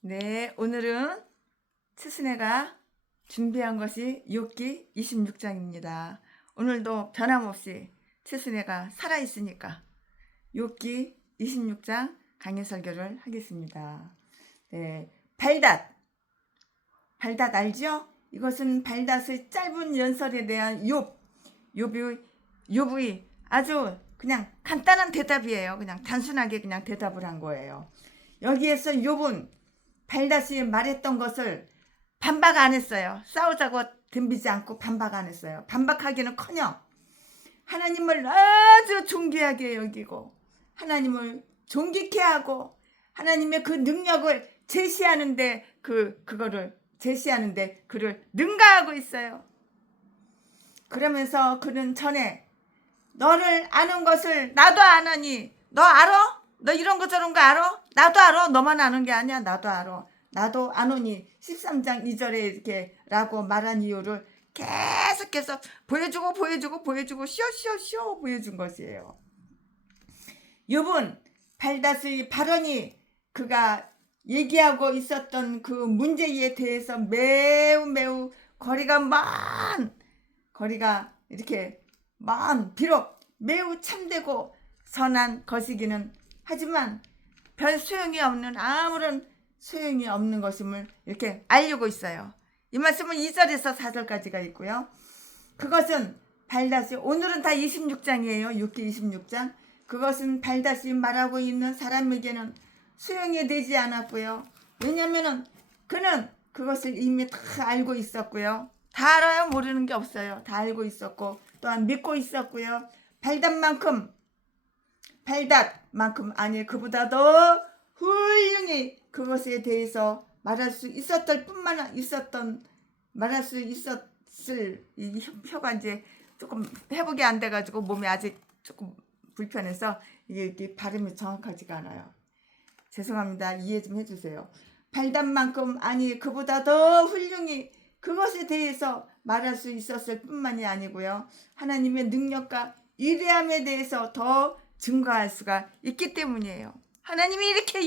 네, 오늘은 치순애가 준비한 것이 욥기 26장입니다. 오늘도 변함없이 치순애가 살아있으니까 욥기 26장 강해 설교를 하겠습니다. 네, 발닷 알죠? 이것은 발닷의 짧은 연설에 대한 욥의 아주 그냥 간단한 대답이에요. 그냥 단순하게 그냥 대답을 한 거예요. 여기에서 욥은 발닷이 말했던 것을 반박 안 했어요. 싸우자고 덤비지 않고 반박 안 했어요. 반박하기는커녕 하나님을 아주 존귀하게 여기고 하나님을 존귀케 하고 하나님의 그 능력을 제시하는데 그를 능가하고 있어요. 그러면서 그는 전에 너를 아는 것을 나도 아나니 너 알아? 너 이런 거 저런 거 알아? 나도 알아. 너만 아는 게 아니야. 나도 알아. 나도 아노니 13장 2절에 이렇게 라고 말한 이유를 계속해서 보여주고 쉬어 보여준 것이에요. 욥은 발닷의 발언이 그가 얘기하고 있었던 그 문제에 대해서 매우 거리가 이렇게 비록 매우 참되고 선한 것이기는 하지만 별 소용이 없는 아무런 소용이 없는 것임을 이렇게 알리고 있어요. 이 말씀은 2절에서 4절까지가 있고요. 그것은 발닷이 오늘은 다 26장이에요. 6기 26장. 그것은 발닷이 말하고 있는 사람에게는 소용이 되지 않았고요. 왜냐하면 그는 그것을 이미 다 알고 있었고요. 다 알아요. 모르는 게 없어요. 다 알고 있었고 또한 믿고 있었고요. 발닷만큼 아니 그보다 더 훌륭히 그것에 대해서 말할 수 있었을 이 혀가 이제 조금 회복이 안 돼가지고 몸이 아직 조금 불편해서 이게 발음이 정확하지가 않아요. 죄송합니다. 이해 좀 해주세요. 발단만큼 아니 그보다 더 훌륭히 그것에 대해서 말할 수 있었을 뿐만이 아니고요. 하나님의 능력과 위대함에 대해서 더 증거할 수가 있기 때문이에요. 하나님이 이렇게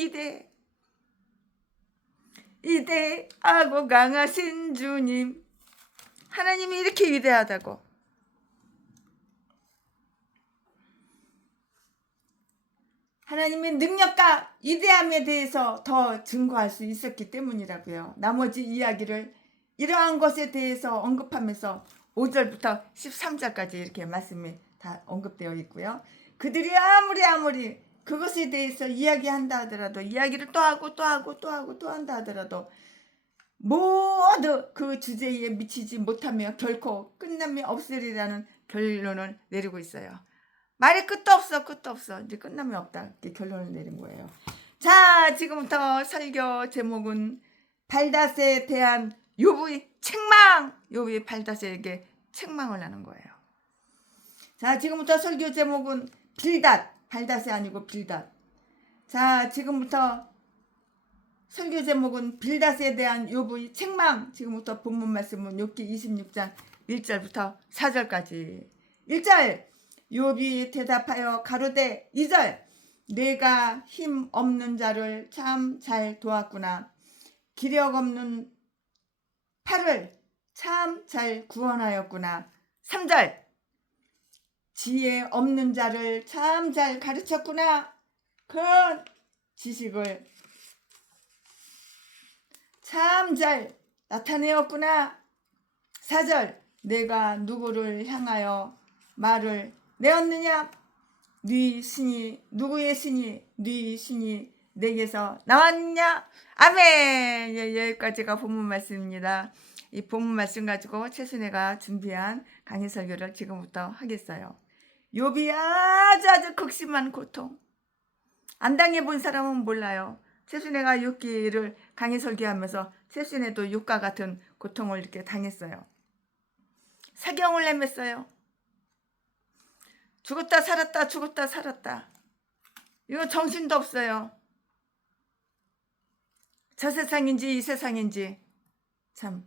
위대하고 강하신 주님, 하나님이 이렇게 위대하다고. 하나님의 능력과 위대함에 대해서 더 증거할 수 있었기 때문이라고요. 나머지 이야기를 이러한 것에 대해서 언급하면서 5절부터 13절까지 이렇게 말씀이 다 언급되어 있고요. 그들이 아무리 그것에 대해서 이야기한다 하더라도 이야기를 또 한다 하더라도 모두 그 주제에 미치지 못하며 결코 끝남이 없으리라는 결론을 내리고 있어요. 말이 끝도 없어. 이제 끝남이 없다. 이렇게 결론을 내린 거예요. 자, 지금부터 설교 제목은 발닷에 대한 욥의 책망. 욥이 발닷에게 책망을 하는 거예요. 자, 지금부터 설교 제목은 발닷이 아니고 빌닷. 자, 지금부터 설교 제목은 빌닷에 대한 욥의 책망. 지금부터 본문 말씀은 욥기 26장 1절부터 4절까지. 1절 욥이 대답하여 가로되 2절 내가 힘 없는 자를 참 잘 도왔구나. 기력 없는 팔을 참 잘 구원하였구나. 3절 지혜 없는 자를 참 잘 가르쳤구나. 큰 지식을 참 잘 나타내었구나. 4절 내가 누구를 향하여 말을 내었느냐? 누구의 신이 네 신이 내게서 나왔냐? 아멘. 여기까지가 본문 말씀입니다. 이 본문 말씀 가지고 최순애가 준비한 강의 설교를 지금부터 하겠어요. 욥이 아주 극심한 고통 안 당해본 사람은 몰라요. 최순애가 욥기를 강의 설교하면서 최순애도 욥과 같은 고통을 이렇게 당했어요. 사경을 헤맸어요. 죽었다 살았다. 이거 정신도 없어요. 저 세상인지 이 세상인지. 참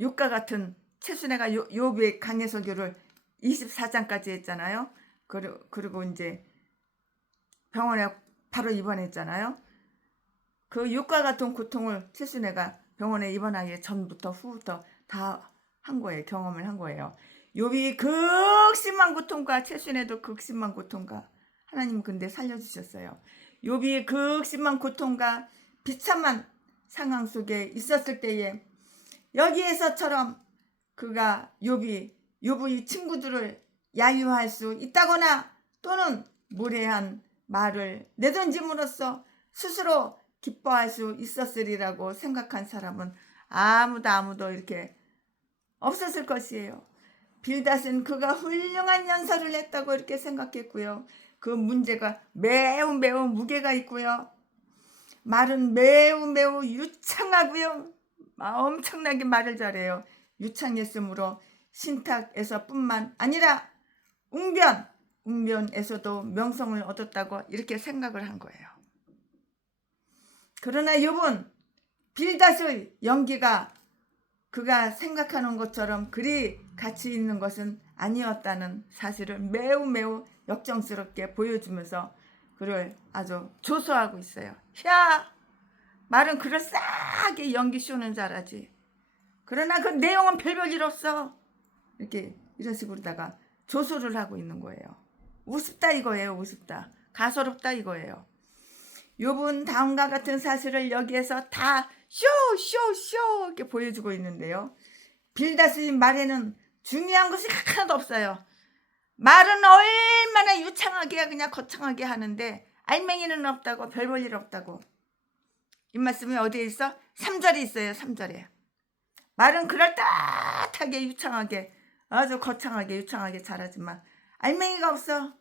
욥과 같은 최순애가 욥의 강해 설교를 24장까지 했잖아요. 그리고 이제 병원에 바로 입원했잖아요. 그 육과 같은 고통을 칠순애가 병원에 입원하기 전부터 후부터 다 한 거예요. 경험을 한 거예요. 욥이 극심한 고통과 칠순애도 극심한 고통과 하나님 근데 살려주셨어요. 욥이 극심한 고통과 비참한 상황 속에 있었을 때에 여기에서처럼 그가 욥의 친구들을 야유할 수 있다거나 또는 무례한 말을 내던짐으로써 스스로 기뻐할 수 있었으리라고 생각한 사람은 아무도 이렇게 없었을 것이에요. 빌닷은 그가 훌륭한 연설을 했다고 이렇게 생각했고요. 그 문제가 매우 무게가 있고요. 말은 매우 유창하고요. 엄청나게 말을 잘해요. 유창했으므로 신탁에서 뿐만 아니라 웅변에서도 명성을 얻었다고 이렇게 생각을 한 거예요. 그러나 욥은 빌닷의 연기가 그가 생각하는 것처럼 그리 가치 있는 것은 아니었다는 사실을 매우 역정스럽게 보여주면서 그를 아주 조소하고 있어요. 야, 말은 그럴싸하게 연기 씌우는 줄 알았지. 그러나 그 내용은 별볼 없어. 이런 식으로다가 조소를 하고 있는 거예요. 우습다 이거예요. 우습다. 가소롭다 이거예요. 욥은 다음과 같은 사실을 여기에서 다 쇼 이렇게 보여주고 있는데요. 빌닷의 말에는 중요한 것이 하나도 없어요. 말은 얼마나 유창하게 그냥 거창하게 하는데 알맹이는 없다고, 별 볼 일 없다고. 이 말씀이 어디에 있어? 3절에 있어요. 3절에. 말은 그럴듯하게 유창하게 아주 거창하게 유창하게 잘하지만 알맹이가 없어.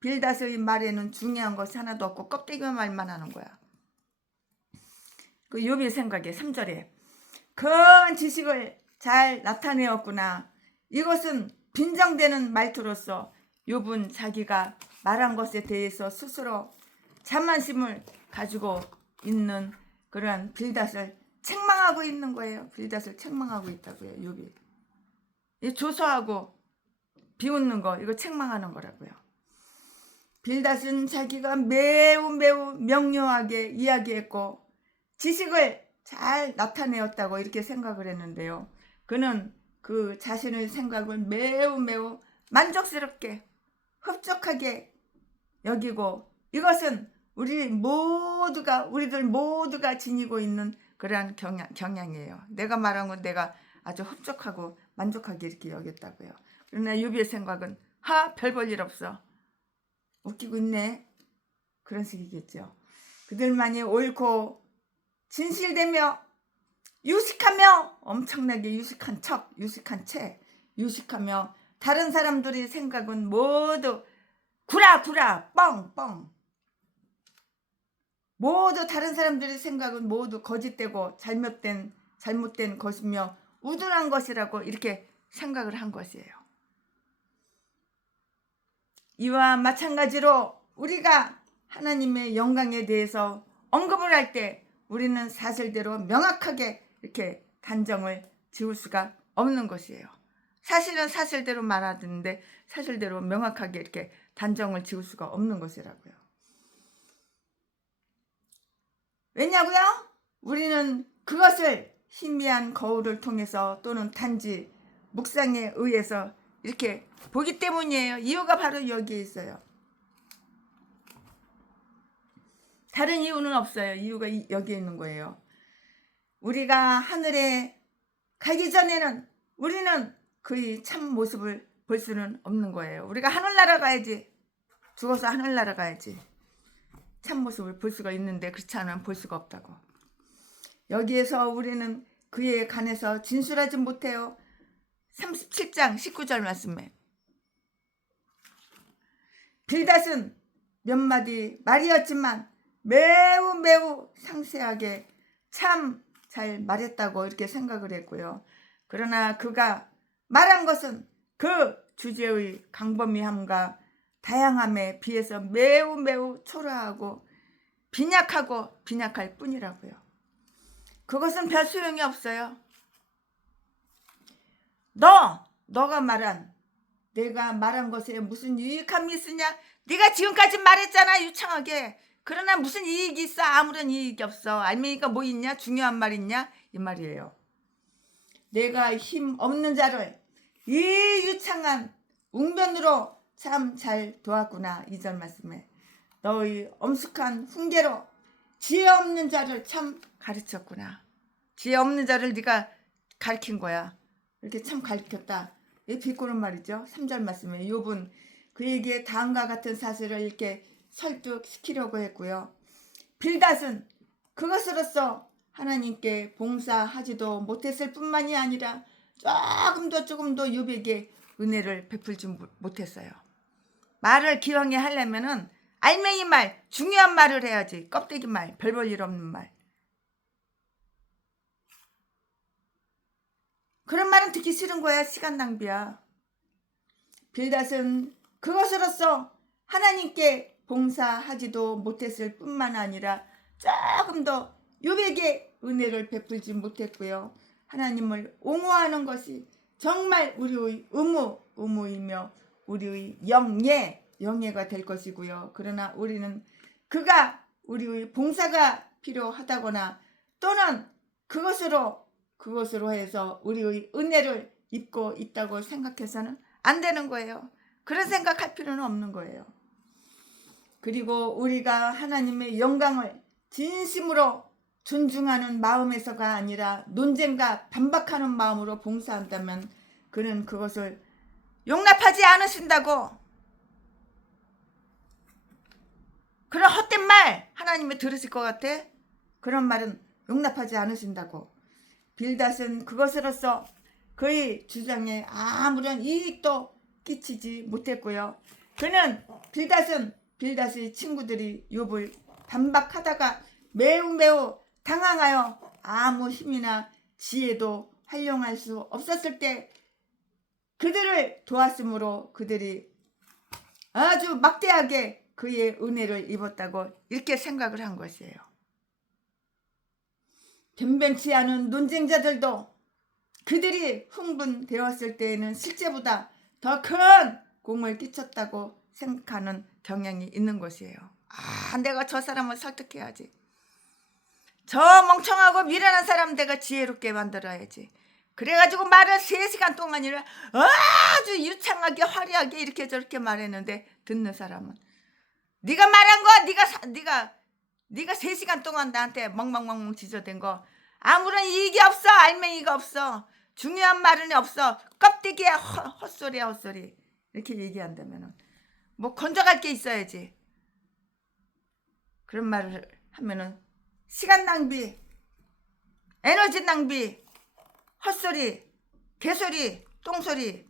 빌닷의 말에는 중요한 것이 하나도 없고 껍데기만 말만 하는 거야. 그 욥의 생각에 3절에 큰 지식을 잘 나타내었구나. 이것은 빈정되는 말투로서 욥은 자기가 말한 것에 대해서 스스로 자만심을 가지고 있는 그러한 빌닷을 책망하고 있는 거예요. 빌닷을 책망하고 있다고요. 욥이 조소하고 비웃는 거 이거 책망하는 거라고요. 빌닷은 자기가 매우 명료하게 이야기했고 지식을 잘 나타내었다고 이렇게 생각을 했는데요. 그는 그 자신의 생각을 매우 만족스럽게 흡족하게 여기고 이것은 우리들 모두가 지니고 있는 그러한 경향이에요. 내가 말한 건 내가 아주 흡족하고 만족하게 이렇게 여겼다고요. 그러나 욥의 생각은 별 볼 일 없어. 웃기고 있네. 그런 식이겠죠. 그들만이 옳고 진실되며 유식하며 엄청나게 유식한 척, 유식한 채, 유식하며 다른 사람들의 생각은 모두 구라 뻥 모두 다른 사람들의 생각은 모두 거짓되고 잘못된 것이며 우둔한 것이라고 이렇게 생각을 한 것이에요. 이와 마찬가지로 우리가 하나님의 영광에 대해서 언급을 할 때 우리는 사실대로 명확하게 이렇게 단정을 지을 수가 없는 것이에요. 사실은 사실대로 말하는데 사실대로 명확하게 이렇게 단정을 지을 수가 없는 것이라고요. 왜냐고요? 우리는 그것을 희미한 거울을 통해서 또는 단지 묵상에 의해서 이렇게 보기 때문이에요. 이유가 바로 여기에 있어요. 다른 이유는 없어요. 이유가 여기에 있는 거예요. 우리가 하늘에 가기 전에는 우리는 그의 참 모습을 볼 수는 없는 거예요. 우리가 하늘나라 가야지. 죽어서 하늘나라 가야지. 참 모습을 볼 수가 있는데 그렇지 않으면 볼 수가 없다고. 여기에서 우리는 그에 관해서 진술하지 못해요. 37장 19절 말씀에 빌닷은 몇 마디 말이었지만 매우 상세하게 참 잘 말했다고 이렇게 생각을 했고요. 그러나 그가 말한 것은 그 주제의 광범위함과 다양함에 비해서 매우 초라하고 빈약할 뿐이라고요. 그것은 별 소용이 없어요. 너가 내가 말한 것에 무슨 유익함이 있으냐? 네가 지금까지 말했잖아. 유창하게. 그러나 무슨 이익이 있어? 아무런 이익이 없어. 알맹이가 뭐 있냐? 중요한 말 있냐? 이 말이에요. 내가 힘 없는 자를 이 유창한 웅변으로 참 잘 도왔구나. 2절 말씀에 너의 엄숙한 훈계로 지혜 없는 자를 참 가르쳤구나. 지혜 없는 자를 네가 가르친 거야. 이렇게 참 가르쳤다. 이 비꼬는 말이죠. 3절 말씀에 욥은 그에게 다음과 같은 사실을 이렇게 설득시키려고 했고요. 빌닷은 그것으로서 하나님께 봉사하지도 못했을 뿐만이 아니라 조금도 욥에게 은혜를 베풀지 못했어요. 말을 기왕에 하려면은 알맹이 말, 중요한 말을 해야지. 껍데기 말, 별 볼 일 없는 말. 그런 말은 듣기 싫은 거야. 시간 낭비야. 빌닷은 그것으로서 하나님께 봉사하지도 못했을 뿐만 아니라 조금 더 욥에게 은혜를 베풀지 못했고요. 하나님을 옹호하는 것이 정말 우리의 의무이며 우리의 영예가 될 것이고요. 그러나 우리는 그가 우리의 봉사가 필요하다거나 또는 그것으로 해서 우리의 은혜를 입고 있다고 생각해서는 안 되는 거예요. 그런 생각할 필요는 없는 거예요. 그리고 우리가 하나님의 영광을 진심으로 존중하는 마음에서가 아니라 논쟁과 반박하는 마음으로 봉사한다면 그는 그것을 용납하지 않으신다고. 그런 헛된 말 하나님이 들으실 것 같아? 그런 말은 용납하지 않으신다고. 빌닷은 그것으로서 그의 주장에 아무런 이익도 끼치지 못했고요. 빌닷의 친구들이 욥을 반박하다가 매우 당황하여 아무 힘이나 지혜도 활용할 수 없었을 때 그들을 도왔으므로 그들이 아주 막대하게 그의 은혜를 입었다고 이렇게 생각을 한 것이에요. 변변치 않은 논쟁자들도 그들이 흥분되었을 때에는 실제보다 더 큰 공을 끼쳤다고 생각하는 경향이 있는 것이에요. 내가 저 사람을 설득해야지. 저 멍청하고 미련한 사람 내가 지혜롭게 만들어야지. 그래가지고 말을 3시간 동안이나 아주 유창하게 화려하게 이렇게 저렇게 말했는데 듣는 사람은 네가 말한 거 네가 3시간 동안 나한테 멍멍멍멍 지저댄 거 아무런 이익이 없어. 알맹이가 없어. 중요한 말은 없어. 껍데기야. 헛소리야 헛소리. 이렇게 얘기한다면 뭐 건져갈 게 있어야지. 그런 말을 하면은 시간 낭비, 에너지 낭비, 헛소리, 개소리, 똥소리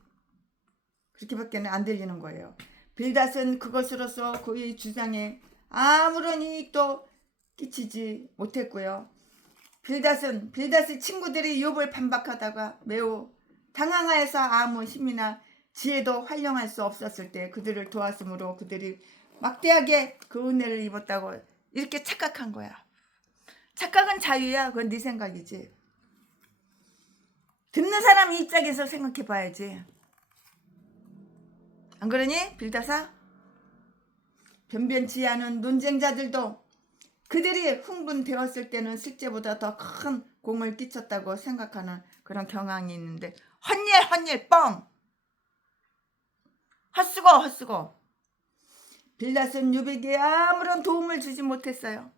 그렇게밖에 안 들리는 거예요. 빌닷은 그것으로서 그의 주장에 아무런 이익도 끼치지 못했고요. 빌닷의 친구들이 욥을 반박하다가 매우 당황하여서 아무 힘이나 지혜도 활용할 수 없었을 때 그들을 도왔으므로 그들이 막대하게 그 은혜를 입었다고 이렇게 착각한 거야. 착각은 자유야. 그건 네 생각이지. 듣는 사람 입장에서 생각해 봐야지. 안 그러니? 빌닷아? 변변치 않은 논쟁자들도 그들이 흥분되었을 때는 실제보다 더 큰 공을 끼쳤다고 생각하는 그런 경향이 있는데 헛일 뻥! 헛수고. 빌닷은 욥에게 아무런 도움을 주지 못했어요.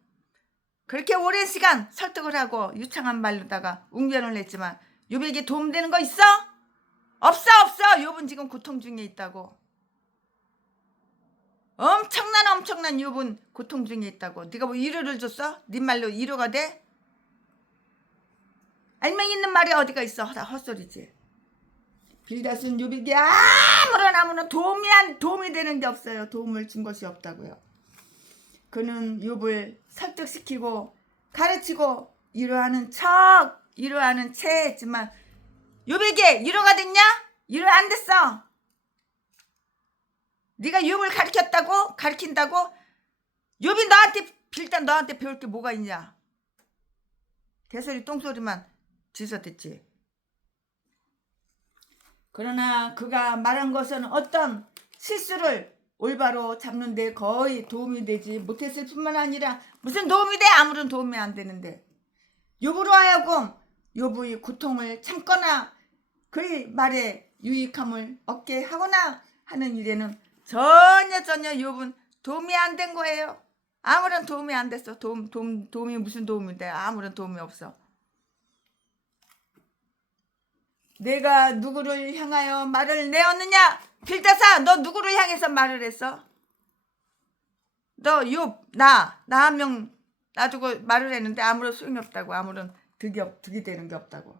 그렇게 오랜 시간 설득을 하고 유창한 말로다가 웅변을 했지만 욥에게 도움되는 거 있어? 없어. 욥은 지금 고통 중에 있다고. 엄청난 욥은 고통 중에 있다고. 네가 뭐 위로를 줬어? 네 말로 위로가 돼? 알맹이 있는 말이 어디가 있어? 다 헛소리지. 빌닷은 욥에게 아무런 도움이 되는 게 없어요. 도움을 준 것이 없다고요. 그는 욥을 설득시키고 가르치고 위로하는 채 했지만 욥에게 위로가 됐냐? 위로 안 됐어. 네가 욥을 가르친다고 욥이 너한테 배울 게 뭐가 있냐? 개소리 똥소리만 지어댔지. 그러나 그가 말한 것은 어떤 실수를 올바로 잡는데 거의 도움이 되지 못했을 뿐만 아니라 무슨 도움이 돼? 아무런 도움이 안 되는데 욥으로 하여금 욥의 고통을 참거나 그의 말에 유익함을 얻게 하거나 하는 일에는 전혀 욥은 도움이 안 된 거예요. 아무런 도움이 안 됐어. 도움이 무슨 도움이 돼? 아무런 도움이 없어. 내가 누구를 향하여 말을 내었느냐? 빌다사, 너 누구를 향해서 말을 했어? 너 욥, 나 한 명 놔두고 말을 했는데 아무런 소용이 없다고. 아무런 득이 되는 게 없다고.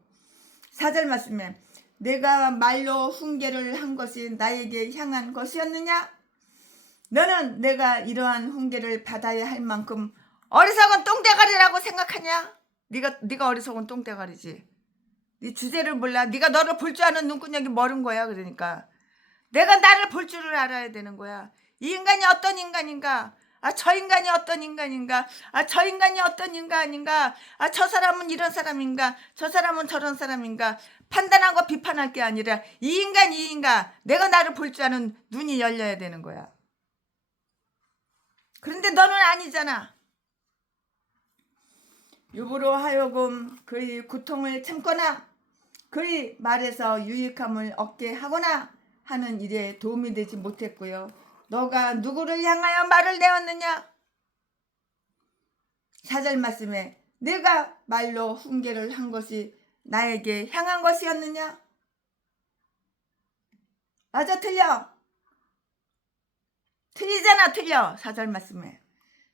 4절 말씀에 내가 말로 훈계를 한 것이 나에게 향한 것이었느냐? 너는 내가 이러한 훈계를 받아야 할 만큼 어리석은 똥대가리라고 생각하냐? 네가 어리석은 똥대가리지. 네 주제를 몰라. 네가 너를 볼 줄 아는 눈구녕이 멀은 거야. 그러니까 내가 나를 볼 줄을 알아야 되는 거야. 이 인간이 어떤 인간인가? 저 인간이 어떤 인간인가? 저 인간이 어떤 인간인가? 저 사람은 이런 사람인가? 저 사람은 저런 사람인가? 판단하고 비판할 게 아니라 이 인간 내가 나를 볼 줄 아는 눈이 열려야 되는 거야. 그런데 너는 아니잖아. 욥으로 하여금 그의 고통을 참거나 그의 말에서 유익함을 얻게 하거나 하는 일에 도움이 되지 못했고요. 너가 누구를 향하여 말을 내었느냐? 4절 말씀에 내가 말로 훈계를 한 것이 나에게 향한 것이었느냐? 맞아, 틀리잖아. 4절 말씀에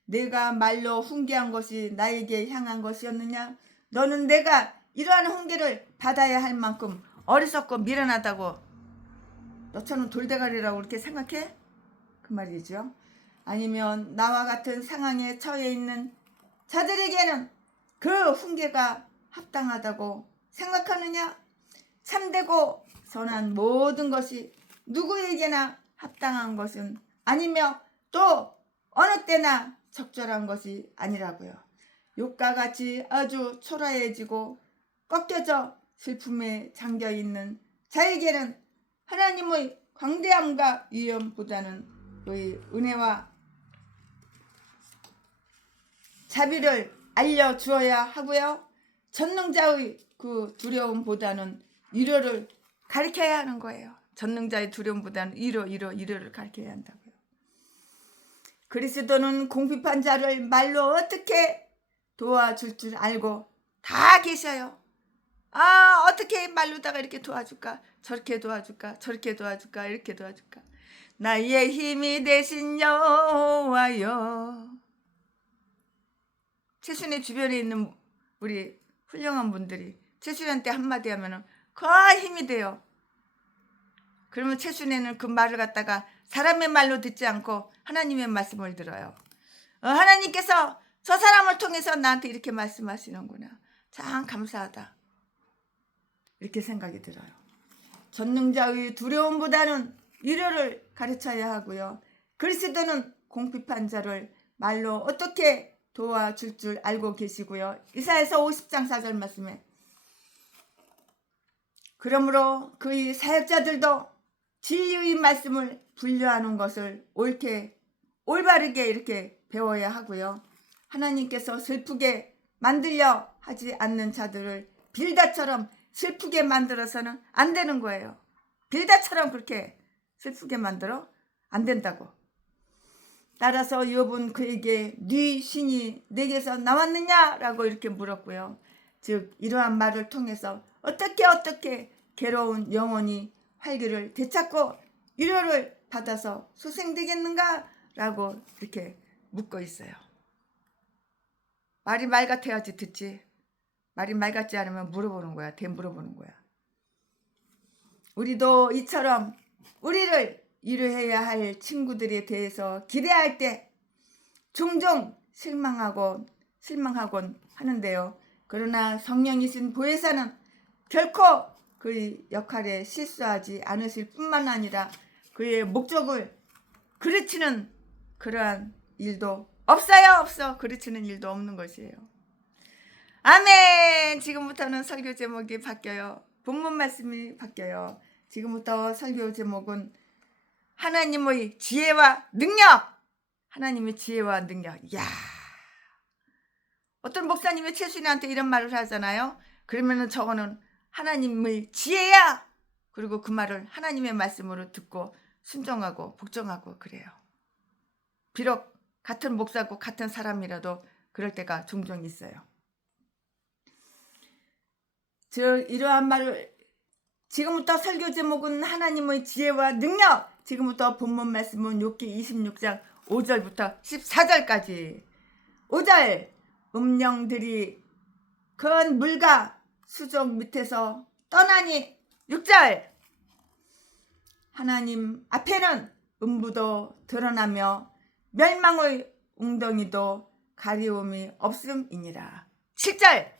내가 말로 훈계한 것이 나에게 향한 것이었느냐? 너는 내가 이러한 훈계를 받아야 할 만큼 어리석고 미련하다고 너처럼 돌대가리라고 그렇게 생각해? 그 말이죠. 아니면 나와 같은 상황에 처해 있는 자들에게는 그 훈계가 합당하다고 생각하느냐? 참되고 선한 모든 것이 누구에게나 합당한 것은 아니며 또 어느 때나 적절한 것이 아니라고요. 욥과 같이 아주 초라해지고 꺾여져 슬픔에 잠겨있는 자에게는 하나님의 광대함과 위엄보다는 그의 은혜와 자비를 알려주어야 하고요. 전능자의 그 두려움보다는 위로를 가르쳐야 하는 거예요. 전능자의 두려움보다는 위로를 가르쳐야 한다고요. 그리스도는 공핍한 자를 말로 어떻게 도와줄 줄 알고 다 계셔요. 어떻게 말로다가 이렇게 도와줄까? 저렇게 도와줄까? 저렇게 도와줄까? 이렇게 도와줄까? 나의 힘이 되신 여호와여. 최순의 주변에 있는 우리 훌륭한 분들이 최순한테 한마디 하면은 그 힘이 돼요. 그러면 최순애는 그 말을 갖다가 사람의 말로 듣지 않고 하나님의 말씀을 들어요. 하나님께서 저 사람을 통해서 나한테 이렇게 말씀하시는구나. 참 감사하다. 이렇게 생각이 들어요. 전능자의 두려움보다는 위로를 가르쳐야 하고요. 그리스도는 공핍한 자를 말로 어떻게 도와줄 줄 알고 계시고요. 이사야서 50장 4절 말씀에 그러므로 그의 사역자들도 진리의 말씀을 분류하는 것을 올바르게 이렇게 배워야 하고요. 하나님께서 슬프게 만들려 하지 않는 자들을 빌다처럼 슬프게 만들어서는 안 되는 거예요. 빌다처럼 그렇게 슬프게 만들어 안 된다고. 따라서 욥은 그에게 네 신이 내게서 나왔느냐라고 이렇게 물었고요. 즉 이러한 말을 통해서 어떻게 괴로운 영혼이 활기를 되찾고 위로를 받아서 소생되겠는가라고 이렇게 묻고 있어요. 말이 말 같아야지 듣지. 말이 말 같지 않으면 물어보는 거야. 되물어보는 거야. 우리도 이처럼 우리를 위로해야 할 친구들에 대해서 기대할 때 종종 실망하곤 하는데요. 그러나 성령이신 보혜사는 결코 그의 역할에 실수하지 않으실 뿐만 아니라 그의 목적을 그르치는 그러한 일도 없어. 그르치는 일도 없는 것이에요. 아멘. 지금부터는 설교 제목이 바뀌어요. 본문 말씀이 바뀌어요. 지금부터 설교 제목은 하나님의 지혜와 능력. 하나님의 지혜와 능력. 이야. 어떤 목사님이 최순이한테 이런 말을 하잖아요. 그러면은 저거는 하나님의 지혜야. 그리고 그 말을 하나님의 말씀으로 듣고 순종하고 복종하고 그래요. 비록 같은 목사고 같은 사람이라도 그럴 때가 종종 있어요. 이러한 말을 지금부터 설교 제목은 하나님의 지혜와 능력. 지금부터 본문 말씀은 욥기 26장 5절부터 14절까지. 5절 음령들이 큰 물과 수족 밑에서 떠나니. 6절 하나님 앞에는 음부도 드러나며 멸망의 웅덩이도 가리움이 없음이니라. 7절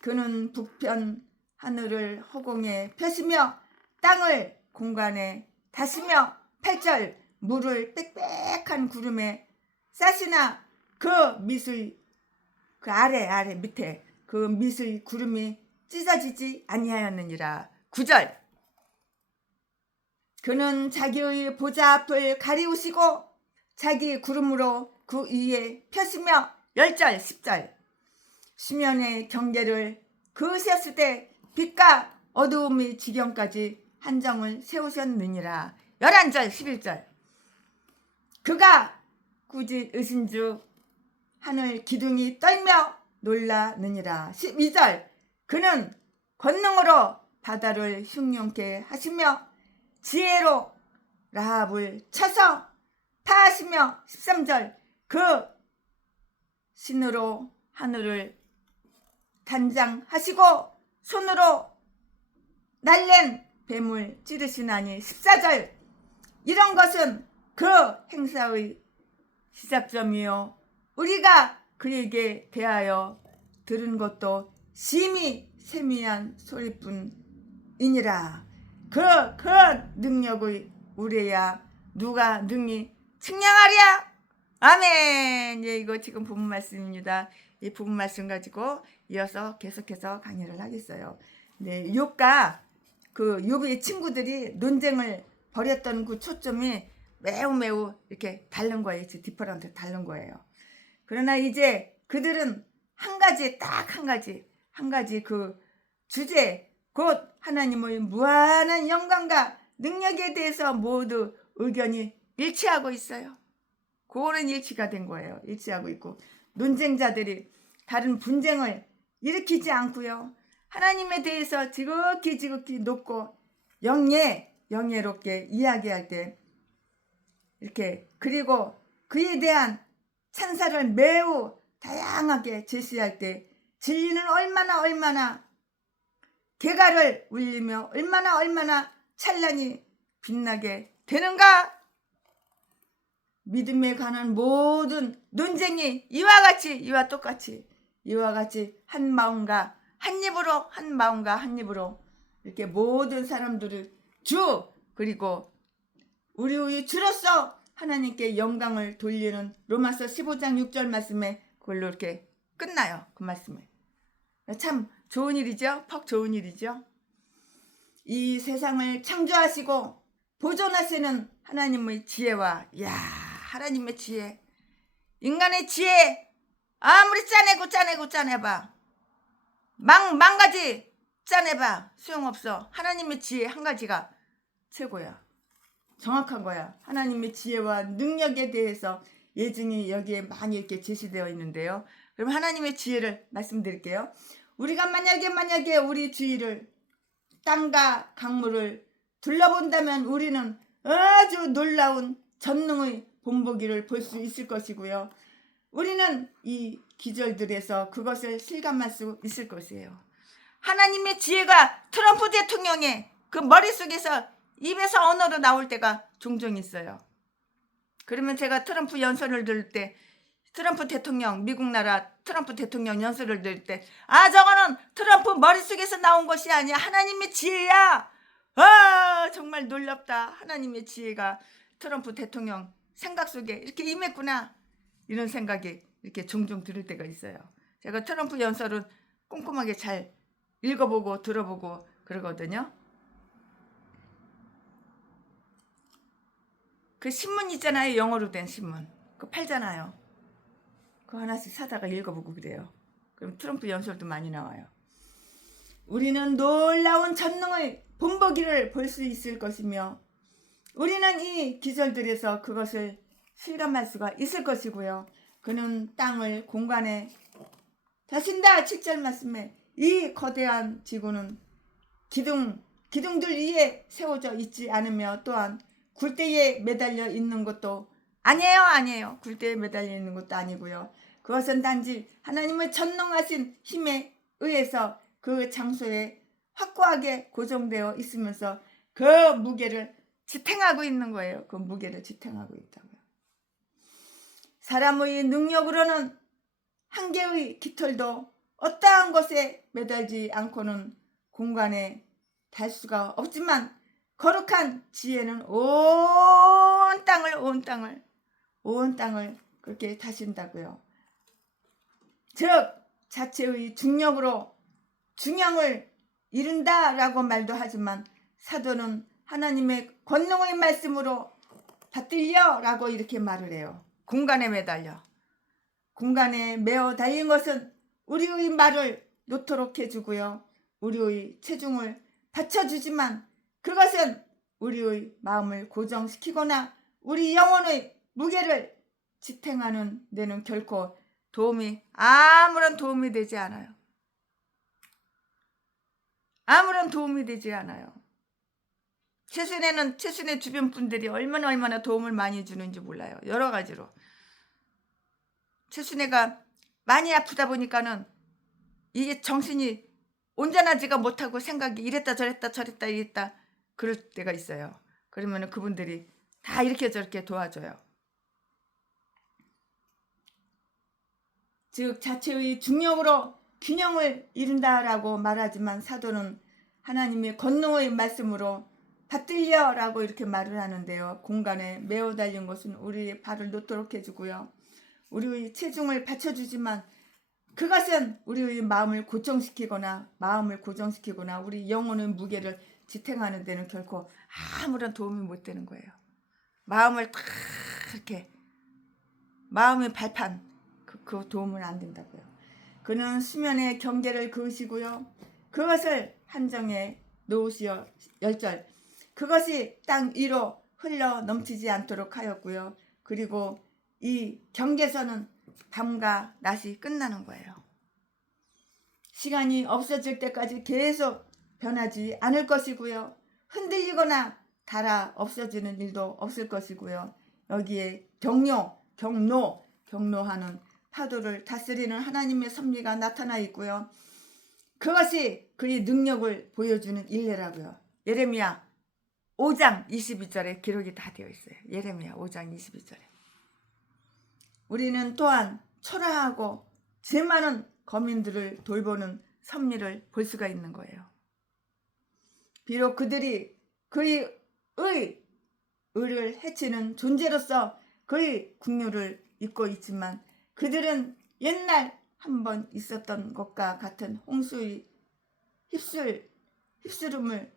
그는 북편 하늘을 허공에 펴시며 땅을 공간에 다시며. 8절 물을 빽빽한 구름에 싸시나 그 밑의 그 아래 밑에 그 밑의 구름이 찢어지지 아니하였느니라. 9절 그는 자기의 보좌 앞을 가리우시고 자기 구름으로 그 위에 펴시며. 10절 10절 수면의 경계를 그으셨을 때 빛과 어두움의 지경까지 한정을 세우셨느니라. 11절 11절 그가 꾸짖으신 주 하늘 기둥이 떨며 놀라느니라. 12절 그는 권능으로 바다를 흉룡케 하시며 지혜로 라합을 쳐서 파하시며. 13절 그 신으로 하늘을 단장하시고 손으로 날랜 뱀을 찌르시나니. 14절 이런 것은 그 행사의 시작점이요 우리가 그에게 대하여 들은 것도 심히 세미한 소리뿐이니라. 그 능력의 우레야 누가 능히 측량하랴. 아멘. 예, 이거 지금 본문 말씀입니다. 이 본문 말씀 가지고 이어서 계속해서 강의를 하겠어요. 네, 욥과 그 욥의 친구들이 논쟁을 벌였던 그 초점이 매우 이렇게 다른 거예요. 디퍼런트 다른 거예요. 그러나 이제 그들은 딱 한 가지 그 주제 곧 하나님의 무한한 영광과 능력에 대해서 모두 의견이 일치하고 있어요. 그거는 일치가 된 거예요. 일치하고 있고 논쟁자들이 다른 분쟁을 일으키지 않고요. 하나님에 대해서 지극히 높고 영예롭게 이야기할 때 이렇게 그리고 그에 대한 찬사를 매우 다양하게 제시할 때 진리는 얼마나 개가를 울리며 얼마나 찬란히 빛나게 되는가. 믿음에 관한 모든 논쟁이 이와 똑같이 한 마음과 한 입으로 이렇게 모든 사람들을 그리고 우리의 주로서 하나님께 영광을 돌리는 로마서 15장 6절 말씀에 그걸로 이렇게 끝나요. 그 말씀에. 참 좋은 일이죠. 퍽 좋은 일이죠. 이 세상을 창조하시고 보존하시는 하나님의 지혜와 하나님의 지혜, 인간의 지혜 아무리 짜내봐 망가지 짜내봐 소용없어. 하나님의 지혜 한 가지가 최고야. 정확한 거야. 하나님의 지혜와 능력에 대해서 예증이 여기에 많이 이렇게 제시되어 있는데요. 그럼 하나님의 지혜를 말씀드릴게요. 우리가 만약에 우리 주위를 땅과 강물을 둘러본다면 우리는 아주 놀라운 전능의 본보기를 볼 수 있을 것이고요. 우리는 이 기절들에서 그것을 실감할 수 있을 것이에요. 하나님의 지혜가 트럼프 대통령의 그 머릿속에서 입에서 언어로 나올 때가 종종 있어요. 그러면 제가 트럼프 연설을 들을 때 트럼프 대통령, 미국 나라 트럼프 대통령 연설을 들을 때 저거는 트럼프 머릿속에서 나온 것이 아니야. 하나님의 지혜야. 정말 놀랍다. 하나님의 지혜가 트럼프 대통령 생각 속에 이렇게 임했구나. 이런 생각이 이렇게 종종 들을 때가 있어요. 제가 트럼프 연설은 꼼꼼하게 잘 읽어보고 들어보고 그러거든요. 그 신문 있잖아요. 영어로 된 신문. 그거 팔잖아요. 그거 하나씩 사다가 읽어보고 그래요. 그럼 트럼프 연설도 많이 나와요. 우리는 놀라운 전능의 본보기를 볼 수 있을 것이며 우리는 이 기절들에서 그것을 실감할 수가 있을 것이고요. 그는 땅을 공간에 다신다. 7절 말씀에 이 거대한 지구는 기둥들 위에 세워져 있지 않으며 또한 굴대에 매달려 있는 것도 아니에요. 굴대에 매달려 있는 것도 아니고요. 그것은 단지 하나님의 전능하신 힘에 의해서 그 장소에 확고하게 고정되어 있으면서 그 무게를 지탱하고 있는 거예요. 그 무게를 지탱하고 있다고요. 사람의 능력으로는 한 개의 깃털도 어떠한 것에 매달지 않고는 공간에 달 수가 없지만 거룩한 지혜는 온 땅을 그렇게 다신다고요. 즉 자체의 중력으로 중량을 이룬다라고 말도 하지만 사도는 하나님의 권능의 말씀으로 받들려라고 이렇게 말을 해요. 공간에 매달려. 공간에 매어 달린 것은 우리의 말을 놓도록 해주고요. 우리의 체중을 받쳐주지만 그것은 우리의 마음을 고정시키거나 우리 영혼의 무게를 지탱하는 데는 결코 아무런 도움이 되지 않아요. 아무런 도움이 되지 않아요. 최순의 주변 분들이 얼마나 도움을 많이 주는지 몰라요. 여러 가지로. 최순애가 많이 아프다 보니까는 이게 정신이 온전하지가 못하고 생각이 이랬다 저랬다 그럴 때가 있어요. 그러면 그분들이 다 이렇게 저렇게 도와줘요. 즉 자체의 중력으로 균형을 이룬다라고 말하지만 사도는 하나님의 권능의 말씀으로 받들려라고 이렇게 말을 하는데요. 공간에 매어 달린 것은 우리의 발을 놓도록 해주고요. 우리의 체중을 받쳐주지만 그것은 우리의 마음을 고정시키거나 우리 영혼의 무게를 지탱하는 데는 결코 아무런 도움이 못 되는 거예요. 마음을 딱 이렇게 마음의 발판 그 도움은 안 된다고요. 그는 수면의 경계를 그으시고요. 그것을 한정에 놓으시어 10절 그것이 땅 위로 흘러 넘치지 않도록 하였고요. 그리고 이 경계선은 밤과 낮이 끝나는 거예요. 시간이 없어질 때까지 계속 변하지 않을 것이고요. 흔들리거나 닳아 없어지는 일도 없을 것이고요. 여기에 경노하는 파도를 다스리는 하나님의 섭리가 나타나 있고요. 그것이 그의 능력을 보여주는 일례라고요. 예레미야 5장 22절에 기록이 다 되어 있어요. 예레미야 5장 22절에. 우리는 또한 초라하고 죄 많은 거민들을 돌보는 섭리를 볼 수가 있는 거예요. 비록 그들이 그의 의를 해치는 존재로서 그의 국류를 입고 있지만 그들은 옛날 한번 있었던 것과 같은 홍수의 휩쓸음을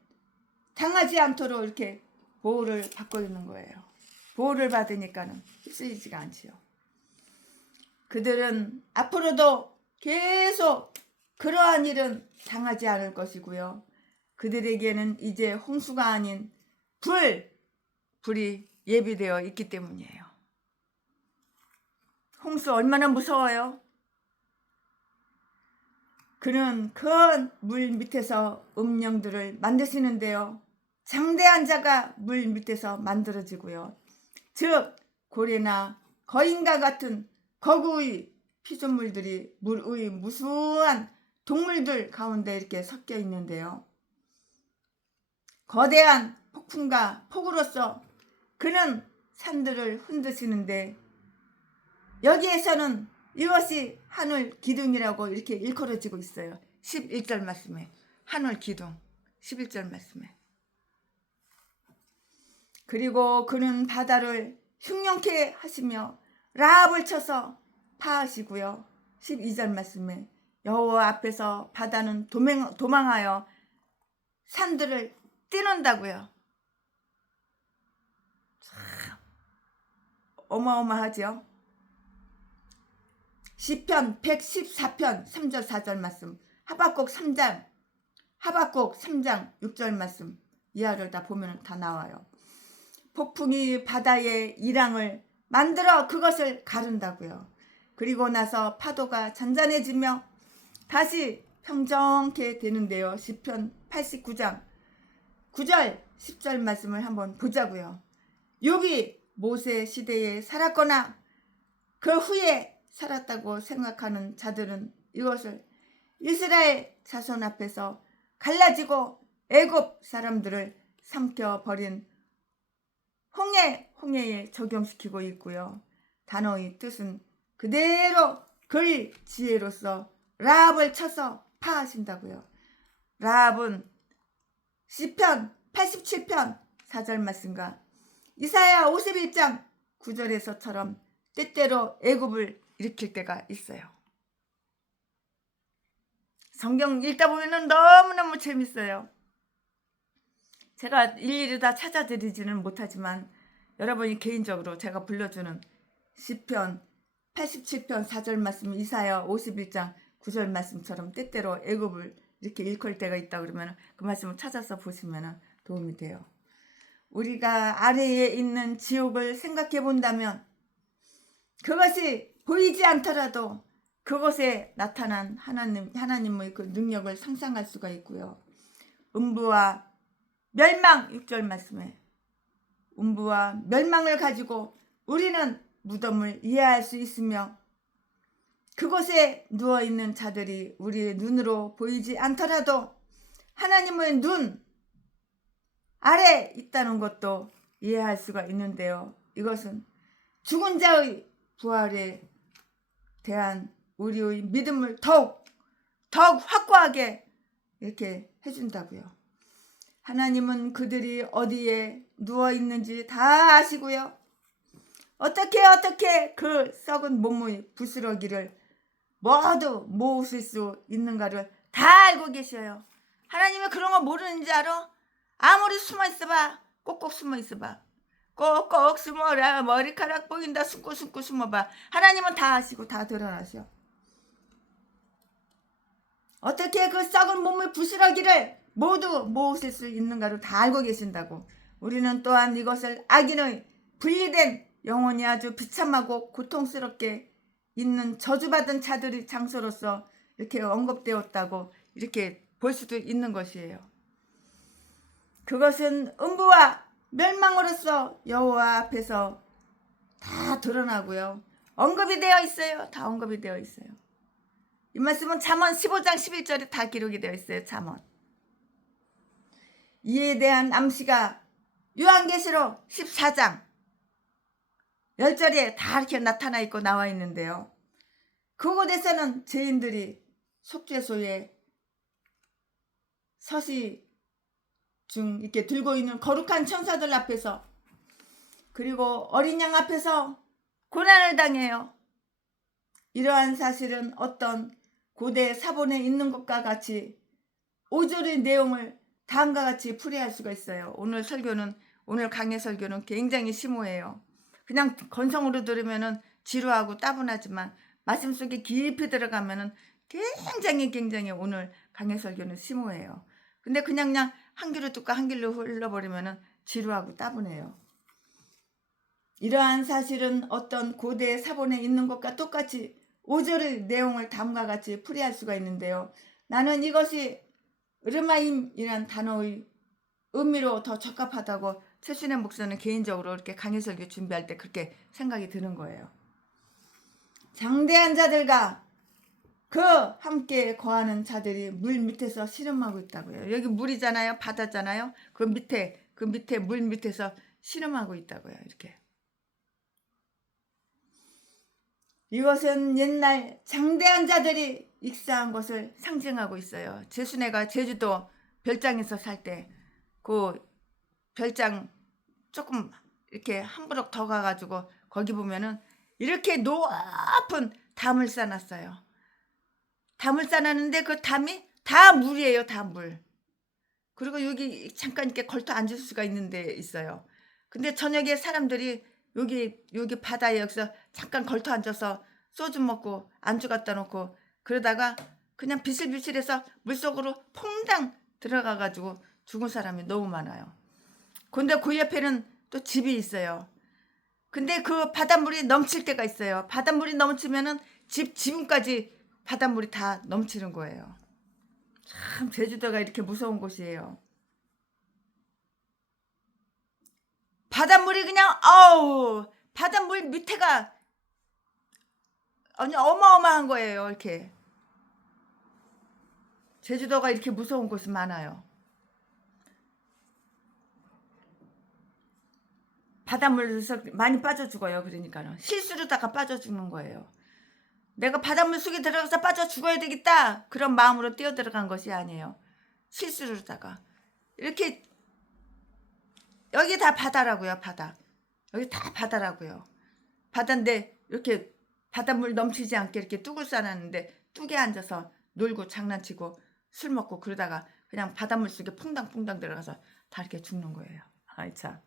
당하지 않도록 이렇게 보호를 받고 있는 거예요. 보호를 받으니까는 휩쓸리지가 않지요. 그들은 앞으로도 계속 그러한 일은 당하지 않을 것이고요. 그들에게는 이제 홍수가 아닌 불이 예비되어 있기 때문이에요. 홍수 얼마나 무서워요? 그는 큰 물 밑에서 음령들을 만드시는데요. 장대한 자가 물 밑에서 만들어지고요. 즉 고래나 거인과 같은 거구의 피조물들이 물의 무수한 동물들 가운데 이렇게 섞여 있는데요. 거대한 폭풍과 폭우로서 그는 산들을 흔드시는데 여기에서는 이것이 하늘 기둥이라고 이렇게 일컬어지고 있어요. 11절 말씀에 하늘 기둥 11절 말씀에. 그리고 그는 바다를 흉년케 하시며 라합을 쳐서 파하시고요. 12절 말씀에 여호와 앞에서 바다는 도망하여 산들을 뛰는다고요. 참 어마어마하죠. 시편 114편 3절 4절 말씀, 하박국 3장 6절 말씀, 이하를 다 보면 다 나와요. 폭풍이 바다의 이랑을 만들어 그것을 가른다고요. 그리고 나서 파도가 잔잔해지며 다시 평정케 되는데요. 시편 89장 9절 10절 말씀을 한번 보자고요. 욥이 모세 시대에 살았거나 그 후에 살았다고 생각하는 자들은 이것을 이스라엘 자손 앞에서 갈라지고 애굽 사람들을 삼켜버린 홍해에 적용시키고 있고요. 단어의 뜻은 그대로 글 지혜로서 라합을 쳐서 파하신다고요. 라합은 시편 87편 4절 말씀과 이사야 51장 9절에서처럼 때때로 애굽을 일으킬 때가 있어요. 성경 읽다 보면 너무너무 재밌어요. 제가 일일이 다 찾아드리지는 못하지만 여러분이 개인적으로 제가 불러주는 시편 87편 4절 말씀, 이사야 51장 9절 말씀처럼 때때로 애굽을 이렇게 일컬 때가 있다 그러면 그 말씀을 찾아서 보시면 도움이 돼요. 우리가 아래에 있는 지옥을 생각해 본다면 그것이 보이지 않더라도 그곳에 나타난 하나님의 그 능력을 상상할 수가 있고요. 음부와 멸망 6절 말씀에 음부와 멸망을 가지고 우리는 무덤을 이해할 수 있으며 그곳에 누워있는 자들이 우리의 눈으로 보이지 않더라도 하나님의 눈 아래 있다는 것도 이해할 수가 있는데요. 이것은 죽은 자의 부활에 대한 우리의 믿음을 더욱 확고하게 이렇게 해준다고요. 하나님은 그들이 어디에 누워있는지 다 아시고요. 어떻게 그 썩은 몸의 부스러기를 모두 모으실 수 있는가를 다 알고 계셔요. 하나님이 그런 거 모르는지 알아? 아무리 숨어 있어봐. 꼭꼭 숨어 있어봐. 꼭꼭 숨어라. 머리카락 보인다. 숨고 숨어봐. 하나님은 다 아시고 다 드러나셔. 어떻게 그 썩은 몸의 부스러기를 모두 모으실 수 있는가를 다 알고 계신다고. 우리는 또한 이것을 악인의 분리된 영혼이 아주 비참하고 고통스럽게 있는 저주받은 자들의 장소로서 이렇게 언급되었다고 이렇게 볼 수도 있는 것이에요. 그것은 음부와 멸망으로서 여호와 앞에서 다 드러나고요. 언급이 되어 있어요. 다 언급이 되어 있어요. 이 말씀은 잠언 15장 11절에 다 기록이 되어 있어요. 잠언. 이에 대한 암시가 요한계시록 14장 10절에 다 이렇게 나타나 있고 나와 있는데요. 그곳에서는 죄인들이 속죄소에 서시 중 이렇게 들고 있는 거룩한 천사들 앞에서 그리고 어린 양 앞에서 고난을 당해요. 이러한 사실은 어떤 고대 사본에 있는 것과 같이 5절의 내용을 다음과 같이 풀이할 수가 있어요. 오늘 강의 설교는 굉장히 심오해요. 그냥 건성으로 들으면은 지루하고 따분하지만 말씀 속에 깊이 들어가면은 굉장히 오늘 강의 설교는 심오해요. 근데 그냥 한 귀로 듣고 한 길로 흘러버리면은 지루하고 따분해요. 이러한 사실은 어떤 고대 사본에 있는 것과 똑같이 5절의 내용을 다음과 같이 풀이할 수가 있는데요. 나는 이것이 르마임이란 단어의 의미로 더 적합하다고 최순애 목사는 개인적으로 이렇게 강의 설교 준비할 때 그렇게 생각이 드는 거예요. 장대한 자들과 그 함께 거하는 자들이 물 밑에서 씨름하고 있다고요. 여기 물이잖아요. 바다잖아요. 그 밑에 물 밑에서 씨름하고 있다고요. 이렇게. 이것은 옛날 장대한 자들이 익사한 것을 상징하고 있어요. 최순애가 제주도 별장에서 살 때 그 별장 조금 이렇게 한 부럭 더 가가지고 거기 보면은 이렇게 높은 담을 쌓아놨어요. 담을 쌓아놨는데 그 담이 다 물이에요. 다 물. 그리고 여기 잠깐 이렇게 걸터 앉을 수가 있는 데 있어요. 근데 저녁에 사람들이 여기 바다에 여기서 잠깐 걸터 앉아서 소주 먹고 안주 갖다 놓고 그러다가 그냥 비실비실해서 물속으로 퐁당 들어가가지고 죽은 사람이 너무 많아요. 근데 그 옆에는 또 집이 있어요. 근데 그 바닷물이 넘칠 때가 있어요. 바닷물이 넘치면은 지붕까지 바닷물이 다 넘치는 거예요. 참 제주도가 이렇게 무서운 곳이에요. 바닷물이 그냥 바닷물 밑에가 아니 어마어마한 거예요. 이렇게 제주도가 이렇게 무서운 곳이 많아요. 바닷물에서 많이 빠져 죽어요. 그러니까는 실수로다가 빠져 죽는 거예요. 내가 바닷물 속에 들어가서 빠져 죽어야 되겠다 그런 마음으로 뛰어 들어간 것이 아니에요. 실수로다가 이렇게 여기 다 바다라고요. 바다. 여기 다 바다라고요. 바다인데 이렇게 바닷물 넘치지 않게 이렇게 뚝을 쌓았는데 뚝에 앉아서 놀고 장난치고 술 먹고 그러다가 그냥 바닷물 속에 퐁당퐁당 들어가서 다 이렇게 죽는 거예요. 아이 참.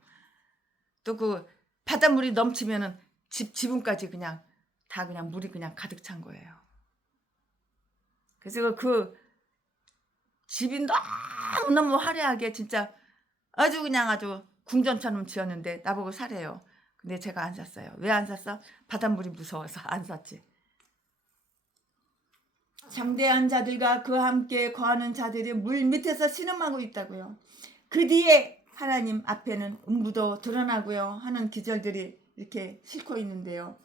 또 그 바닷물이 넘치면은 지붕까지 그냥 다 그냥 물이 그냥 가득 찬 거예요. 그래서 그 집이 너무너무 화려하게 진짜 아주 그냥 아주 궁전처럼 지었는데 나보고 사래요. 근데 제가 안 샀어요. 왜 안 샀어? 바닷물이 무서워서 안 샀지. 장대한 자들과 그와 함께 거하는 자들이 물 밑에서 신음하고 있다고요. 그 뒤에 하나님 앞에는 음부도 드러나고요 하는 기절들이 이렇게 싣고 있는데요.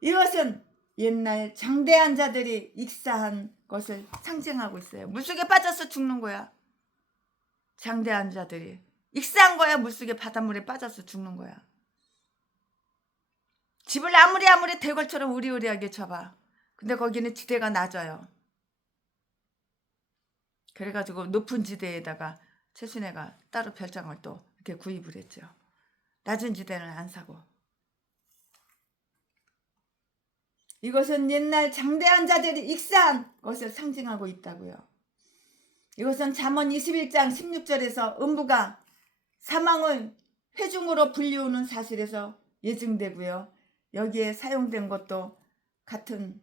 이것은 옛날 장대한 자들이 익사한 것을 상징하고 있어요. 물속에 빠져서 죽는 거야. 장대한 자들이 익사한 거야. 물속에 바닷물에 빠져서 죽는 거야. 집을 아무리 대궐처럼 우리우리하게 쳐봐. 근데 거기는 지대가 낮아요. 그래가지고 높은 지대에다가 최순애가 따로 별장을 또 이렇게 구입을 했죠. 낮은 지대는 안 사고. 이것은 옛날 장대한 자들이 익사한 것을 상징하고 있다고요. 이것은 잠언 21장 16절에서 음부가 사망을 회중으로 불리우는 사실에서 예증되고요. 여기에 사용된 것도 같은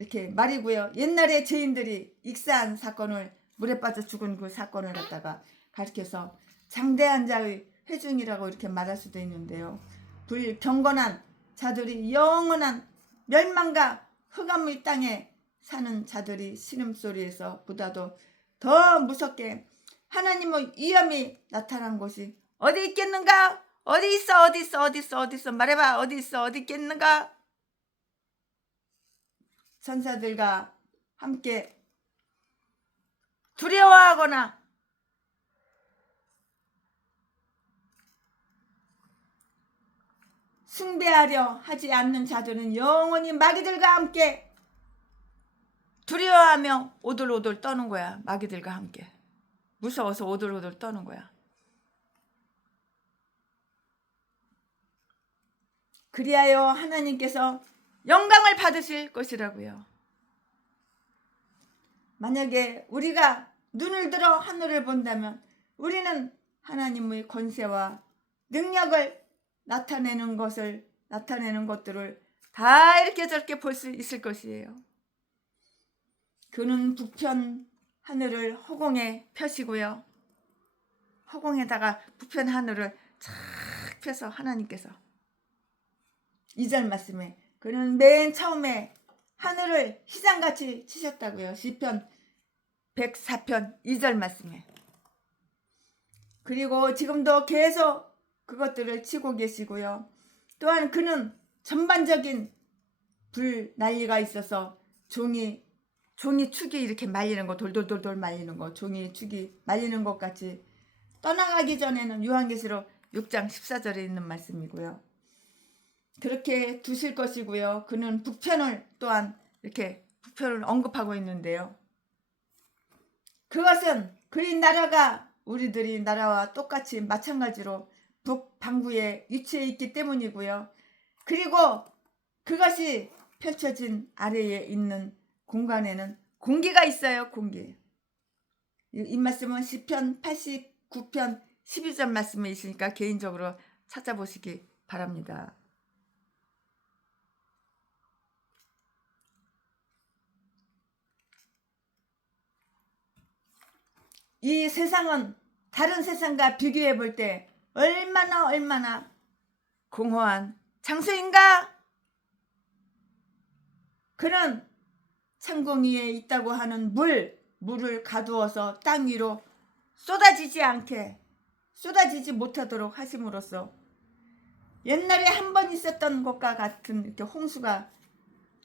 이렇게 말이고요. 옛날에 죄인들이 익사한 사건을 물에 빠져 죽은 그 사건을 갖다가 가리켜서 장대한 자의 회중이라고 이렇게 말할 수도 있는데요. 불경건한 자들이 영원한 멸망과 흑암의 땅에 사는 자들이 신음소리에서 보다도 더 무섭게 하나님의 위엄이 나타난 곳이 어디 있겠는가? 어디 있어? 말해봐. 어디 있어? 어디 있겠는가? 천사들과 함께 두려워하거나 숭배하려 하지 않는 자들은 영원히 마귀들과 함께 두려워하며 오돌오돌 떠는 거야. 마귀들과 함께. 무서워서 오돌오돌 떠는 거야. 그리하여 하나님께서 영광을 받으실 것이라고요. 만약에 우리가 눈을 들어 하늘을 본다면 우리는 하나님의 권세와 능력을 나타내는 것들을 다 이렇게 저렇게 볼 수 있을 것이에요. 그는 북편 하늘을 허공에 펴시고요. 허공에다가 북편 하늘을 착 펴서 하나님께서 2절 말씀에 그는 맨 처음에 하늘을 휘장같이 치셨다고요. 시편 104편 2절 말씀에. 그리고 지금도 계속 그것들을 치고 계시고요. 또한 그는 전반적인 불 난리가 있어서 종이 축이 이렇게 말리는 거, 돌돌돌돌 말리는 거, 종이 축이 말리는 것 같이 떠나가기 전에는 요한계시록 6장 14절에 있는 말씀이고요. 그렇게 두실 것이고요. 그는 북편을 또한 이렇게 북편을 언급하고 있는데요. 그것은 그의 나라가 우리들이 나라와 똑같이 마찬가지로 북반구에 위치해 있기 때문이고요. 그리고 그것이 펼쳐진 아래에 있는 공간에는 공기가 있어요. 공기. 이 말씀은 시편 89편 12절 말씀에 있으니까 개인적으로 찾아보시기 바랍니다. 이 세상은 다른 세상과 비교해 볼 때 얼마나 공허한 장소인가? 그는 창공위에 있다고 하는 물을 가두어서 땅 위로 쏟아지지 못하도록 하심으로써 옛날에 한 번 있었던 것과 같은 이렇게 홍수가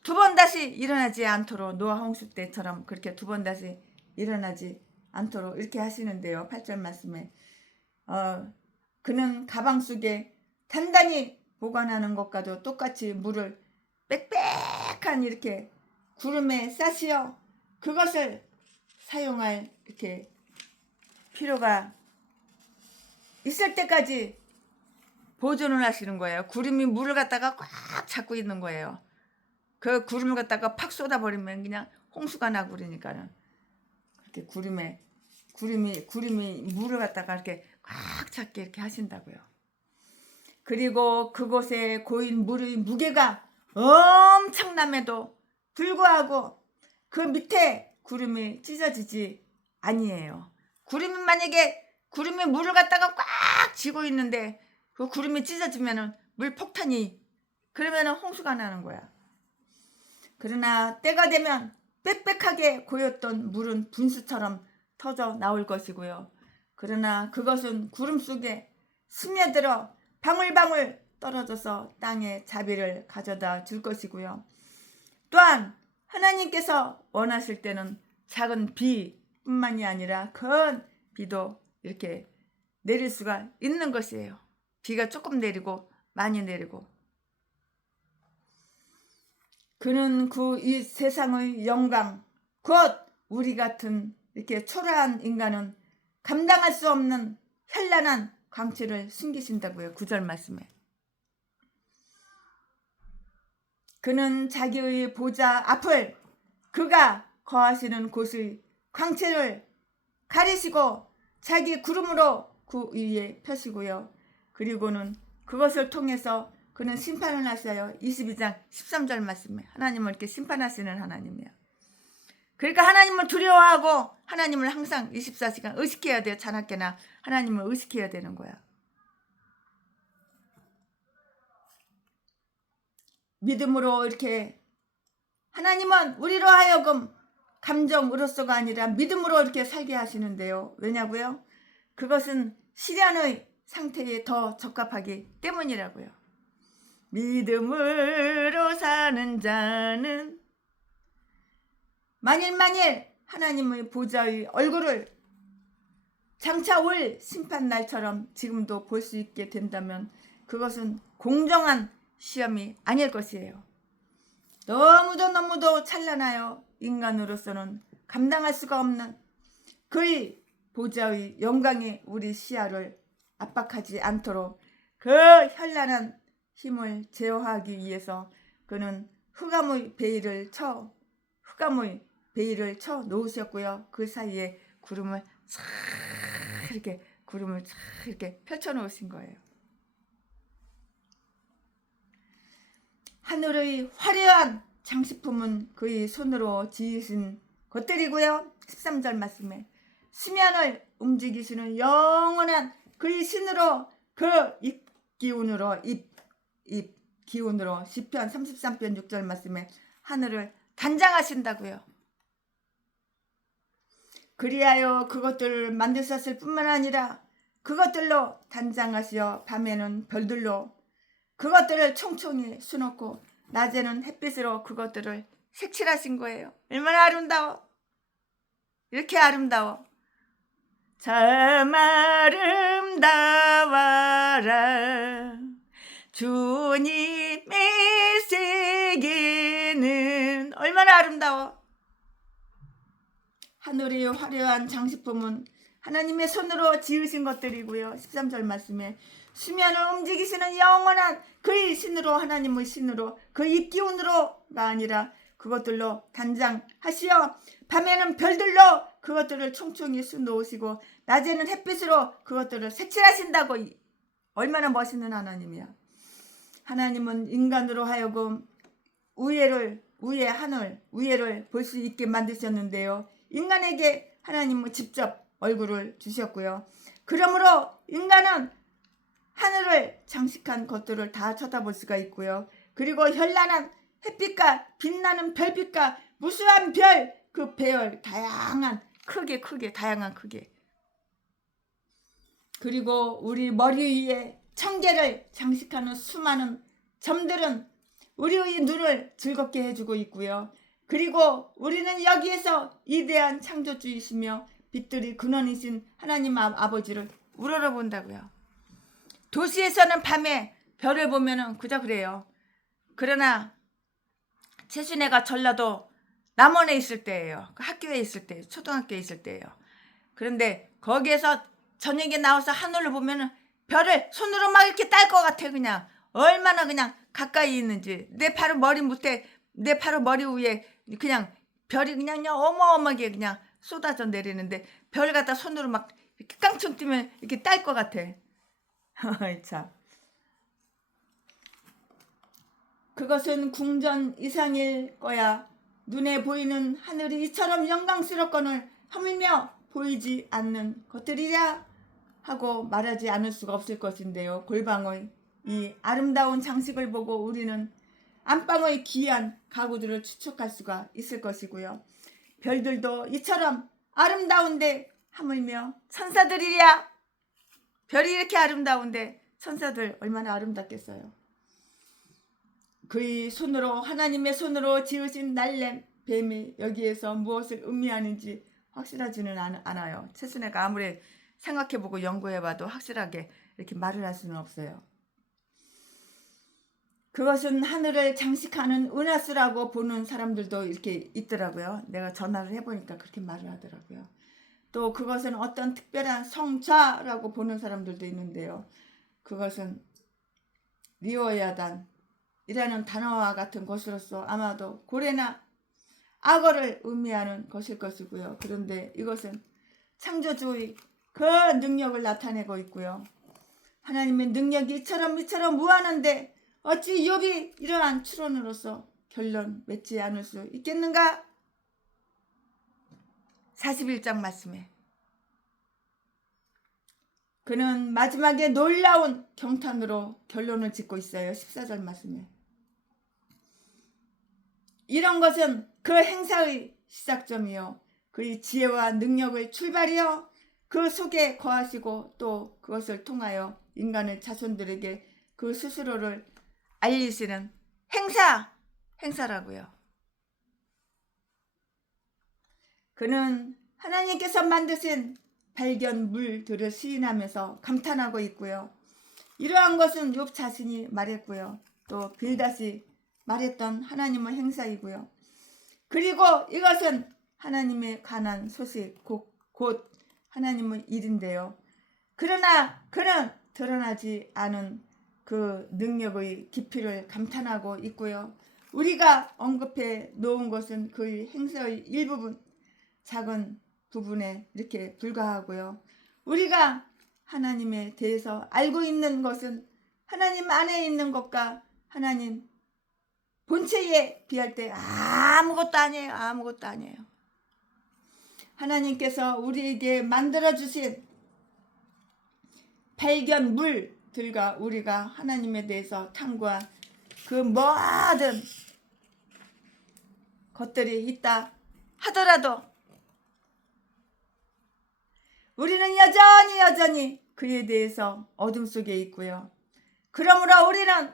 두 번 다시 일어나지 않도록, 노아 홍수 때처럼 그렇게 두 번 다시 일어나지 않도록 이렇게 하시는데요. 8절 말씀에 그는 가방 속에 단단히 보관하는 것과도 똑같이 물을 빽빽한 이렇게 구름에 싸시어 그것을 사용할 이렇게 필요가 있을 때까지 보존을 하시는 거예요. 구름이 물을 갖다가 꽉 잡고 있는 거예요. 그 구름을 갖다가 팍 쏟아버리면 그냥 홍수가 나고 그러니까는 그렇게 구름이 물을 갖다가 이렇게 꽉 잡게 이렇게 하신다고요. 그리고 그곳에 고인 물의 무게가 엄청남에도 불구하고 그 밑에 구름이 찢어지지 아니에요. 구름이 물을 갖다가 꽉 쥐고 있는데 그 구름이 찢어지면은 물 폭탄이 그러면은 홍수가 나는 거야. 그러나 때가 되면 빽빽하게 고였던 물은 분수처럼 터져 나올 것이고요. 그러나 그것은 구름 속에 스며들어 방울방울 떨어져서 땅에 자비를 가져다 줄 것이고요. 또한 하나님께서 원하실 때는 작은 비뿐만이 아니라 큰 비도 이렇게 내릴 수가 있는 것이에요. 비가 조금 내리고 많이 내리고. 그는 이 세상의 영광, 곧 우리 같은 이렇게 초라한 인간은 감당할 수 없는 현란한 광채를 숨기신다고요. 9절 말씀에. 그는 자기의 보좌 앞을 그가 거하시는 곳의 광채를 가리시고 자기 구름으로 그 위에 펴시고요. 그리고는 그것을 통해서 그는 심판을 하셔요. 22장 13절 말씀에 하나님을 이렇게 심판하시는 하나님이에요. 그러니까 하나님을 두려워하고 하나님을 항상 24시간 의식해야 돼요. 자나깨나 하나님을 의식해야 되는 거야. 믿음으로 이렇게 하나님은 우리로 하여금 감정으로서가 아니라 믿음으로 이렇게 살게 하시는데요. 왜냐고요? 그것은 시련의 상태에 더 적합하기 때문이라고요. 믿음으로 사는 자는 만일 하나님의 보좌의 얼굴을 장차 올 심판날처럼 지금도 볼 수 있게 된다면 그것은 공정한 시험이 아닐 것이에요. 너무도 찬란하여 인간으로서는 감당할 수가 없는 그의 보좌의 영광이 우리 시야를 압박하지 않도록 그 현란한 힘을 제어하기 위해서 그는 흑암의 베일을 쳐 놓으셨고요. 그 사이에 구름을 이렇게 펼쳐 놓으신 거예요. 하늘의 화려한 장식품은 그의 손으로 지으신 것들이고요. 13절 말씀에 수면을 움직이시는 영원한 그의 신으로 그 입 기운으로 시편 33편 6절 말씀에 하늘을 단장하신다고요. 그리하여 그것들을 만드셨을 뿐만 아니라 그것들로 단장하시어 밤에는 별들로 그것들을 총총히 수놓고 낮에는 햇빛으로 그것들을 색칠하신 거예요. 얼마나 아름다워. 이렇게 아름다워. 참 아름다워라 주님의 세계는. 얼마나 아름다워. 하늘의 화려한 장식품은 하나님의 손으로 지으신 것들이고요. 13절 말씀에 수면을 움직이시는 영원한 그의 신으로, 하나님의 신으로, 그 입기운으로가 아니라 그것들로 단장하시어 밤에는 별들로 그것들을 총총히 수놓으시고 낮에는 햇빛으로 그것들을 색칠하신다고. 얼마나 멋있는 하나님이야. 하나님은 인간으로 하여금 우애를 볼 수 있게 만드셨는데요. 인간에게 하나님은 직접 얼굴을 주셨고요. 그러므로 인간은 하늘을 장식한 것들을 다 쳐다볼 수가 있고요. 그리고 현란한 햇빛과 빛나는 별빛과 무수한 별, 그 배열 다양한 크게 다양한 크게, 그리고 우리 머리 위에 청개를 장식하는 수많은 점들은 우리의 눈을 즐겁게 해주고 있고요. 그리고 우리는 여기에서 위대한 창조주이시며 빛들이 근원이신 하나님 아버지를 우러러본다고요. 도시에서는 밤에 별을 보면은 그저 그래요. 그러나 최순애가 전라도 남원에 있을 때예요. 학교에 있을 때, 초등학교에 있을 때예요. 그런데 거기에서 저녁에 나와서 하늘을 보면은 별을 손으로 막 이렇게 딸 것 같아. 그냥 얼마나 그냥 가까이 있는지. 내 바로 머리 밑에, 내 바로 머리 위에 그냥 별이 그냥 어마어마하게 그냥 쏟아져 내리는데 별 갖다 손으로 막 이렇게 깡총 뛰면 이렇게 딸 것 같아. 참. 그것은 궁전 이상일 거야. 눈에 보이는 하늘이 이처럼 영광스럽거늘 하물며 보이지 않는 것들이랴 하고 말하지 않을 수가 없을 것인데요. 골방의 이 아름다운 장식을 보고 우리는 안방의 귀한 가구들을 추측할 수가 있을 것이고요. 별들도 이처럼 아름다운데 하물며 천사들이랴. 별이 이렇게 아름다운데 천사들 얼마나 아름답겠어요. 그의 손으로, 하나님의 손으로 지으신 날렘 뱀이 여기에서 무엇을 의미하는지 확실하지는 않아요. 최순애가 아무리 생각해보고 연구해봐도 확실하게 이렇게 말을 할 수는 없어요. 그것은 하늘을 장식하는 은하수라고 보는 사람들도 이렇게 있더라고요. 내가 전화를 해보니까 그렇게 말을 하더라고요. 또 그것은 어떤 특별한 성자라고 보는 사람들도 있는데요. 그것은 리오야단이라는 단어와 같은 것으로서 아마도 고래나 악어를 의미하는 것일 것이고요. 그런데 이것은 창조주의 그 능력을 나타내고 있고요. 하나님의 능력이 이처럼 무한한데 어찌 욥이 이러한 추론으로서 결론 맺지 않을 수 있겠는가? 41장 말씀에 그는 마지막에 놀라운 경탄으로 결론을 짓고 있어요. 14절 말씀에 이런 것은 그 행사의 시작점이요 그의 지혜와 능력의 출발이요 그 속에 거하시고 또 그것을 통하여 인간의 자손들에게 그 스스로를 알리시는 행사라고요. 그는 하나님께서 만드신 발견물들을 시인하면서 감탄하고 있고요. 이러한 것은 욥 자신이 말했고요. 또 빌닷이 말했던 하나님의 행사이고요. 그리고 이것은 하나님에 관한 소식, 곧 하나님의 일인데요. 그러나 그는 드러나지 않은 그 능력의 깊이를 감탄하고 있고요. 우리가 언급해 놓은 것은 그의 행사의 일부분, 작은 부분에 이렇게 불과하고요. 우리가 하나님에 대해서 알고 있는 것은 하나님 안에 있는 것과 하나님 본체에 비할 때 아무것도 아니에요. 하나님께서 우리에게 만들어주신 발견물들과 우리가 하나님에 대해서 탐구한 그 모든 것들이 있다 하더라도 우리는 여전히 그에 대해서 어둠 속에 있고요. 그러므로 우리는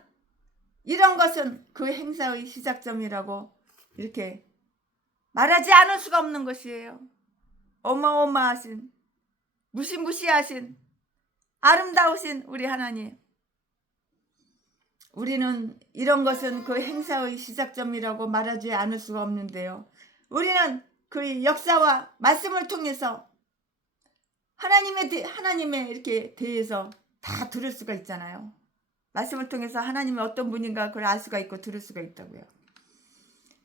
이런 것은 그 행사의 시작점이라고 이렇게 말하지 않을 수가 없는 것이에요. 어마어마하신, 무시무시하신, 아름다우신 우리 하나님. 우리는 이런 것은 그 행사의 시작점이라고 말하지 않을 수가 없는데요. 우리는 그의 역사와 말씀을 통해서 하나님에 이렇게 대해서 다 들을 수가 있잖아요. 말씀을 통해서 하나님이 어떤 분인가 그걸 알 수가 있고 들을 수가 있다고요.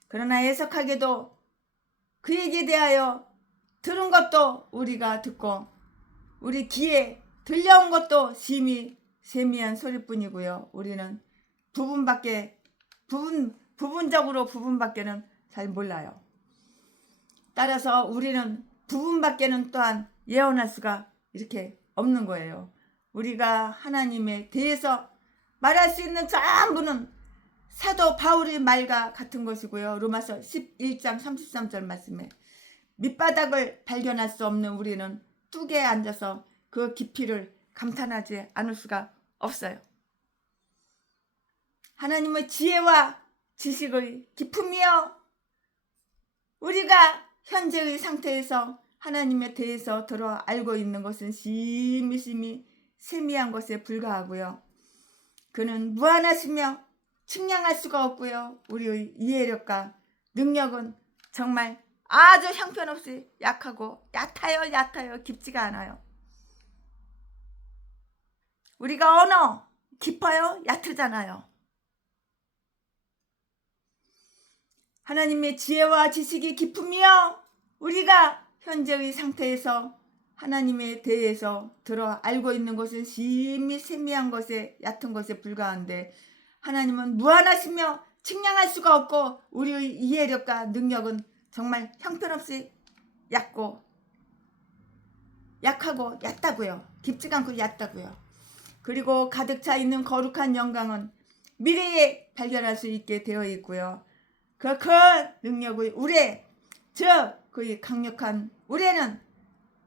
그러나 애석하게도 그에게 대하여 들은 것도 우리가 듣고 우리 귀에 들려온 것도 심히 세미한 소리뿐이고요. 우리는 부분적으로 부분밖에는 잘 몰라요. 따라서 우리는 부분밖에는 또한 예언할 수가 이렇게 없는 거예요. 우리가 하나님에 대해서 말할 수 있는 전부는 사도 바울의 말과 같은 것이고요. 로마서 11장 33절 말씀에 밑바닥을 발견할 수 없는 우리는 뚝에 앉아서 그 깊이를 감탄하지 않을 수가 없어요. 하나님의 지혜와 지식의 깊음이요, 우리가 현재의 상태에서 하나님에 대해서 들어 알고 있는 것은 심히 세미한 것에 불과하고요. 그는 무한하시며 측량할 수가 없고요. 우리의 이해력과 능력은 정말 아주 형편없이 약하고 얕아요. 깊지가 않아요. 우리가 언어 깊어요? 얕잖아요. 하나님의 지혜와 지식이 깊으며 우리가 현재의 상태에서 하나님에 대해서 들어 알고 있는 것은 심히 세미한 것에 얕은 것에 불과한데, 하나님은 무한하시며 측량할 수가 없고 우리의 이해력과 능력은 정말 형편없이 약하고 얕다고요. 깊지가 않고 얕다고요. 그리고 가득 차 있는 거룩한 영광은 미래에 발견할 수 있게 되어 있고요. 그 큰 능력의 우레, 즉 그의 강력한 우레는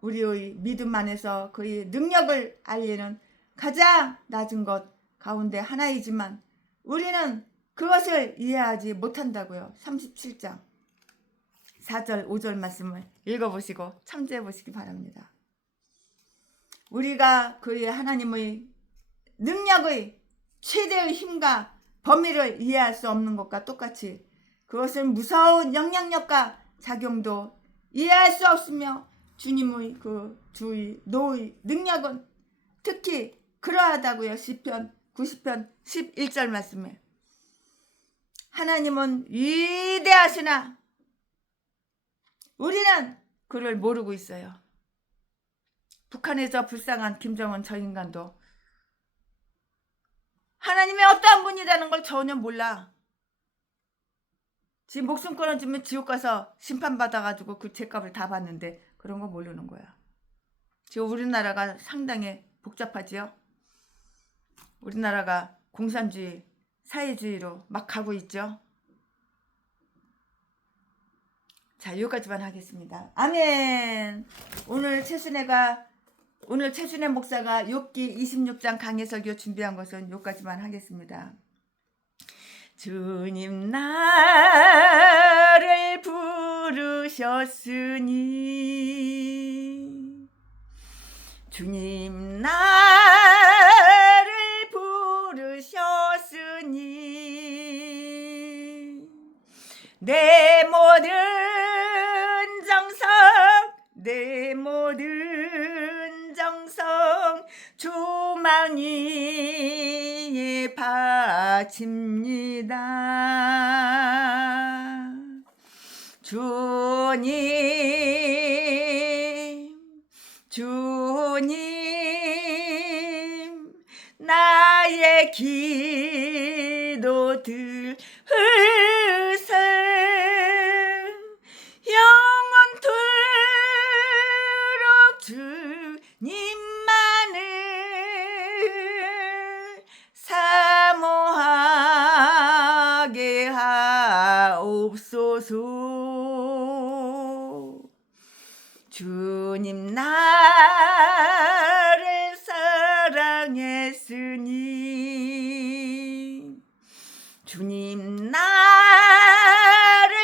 우리의 믿음 안에서 그의 능력을 알리는 가장 낮은 것 가운데 하나이지만 우리는 그것을 이해하지 못한다고요. 37장 4절 5절 말씀을 읽어보시고 참조해 보시기 바랍니다. 우리가 그의 하나님의 능력의 최대의 힘과 범위를 이해할 수 없는 것과 똑같이 그것은 무서운 영향력과 작용도 이해할 수 없으며 주님의 그 주의 노의 능력은 특히 그러하다고요. 시편 90편 11절 말씀에 하나님은 위대하시나 우리는 그를 모르고 있어요. 북한에서 불쌍한 김정은 저 인간도 하나님의 어떠한 분이라는 걸 전혀 몰라. 지금 목숨 끊어지면 지옥 가서 심판받아가지고 그 죄값을 다 받는데 그런 거 모르는 거야. 지금 우리나라가 상당히 복잡하지요. 우리나라가 공산주의, 사회주의로 막 가고 있죠. 자, 여기까지만 하겠습니다. 아멘. 오늘 최순애 목사가 욥기 26장 강해설교 준비한 것은 여기까지만 하겠습니다. 주님 나를 부르셨으니 주님 나를 부르셨으니 내 모든 정성 주만 위에 바칩니다. 주님 나의 기도 들으세. 영원토록 주님만을 사모하게 하옵소서. 주님 나를 사랑했으니 주님 나를